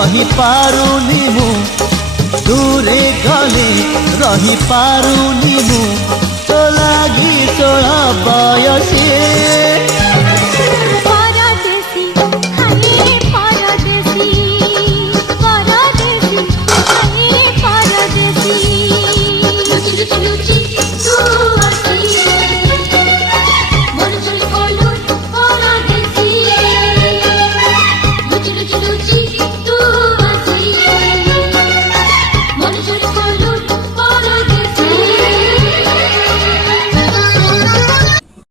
रही पारुनी मु दूरे गले रही पारुनी मु तो लागी 16 बयसी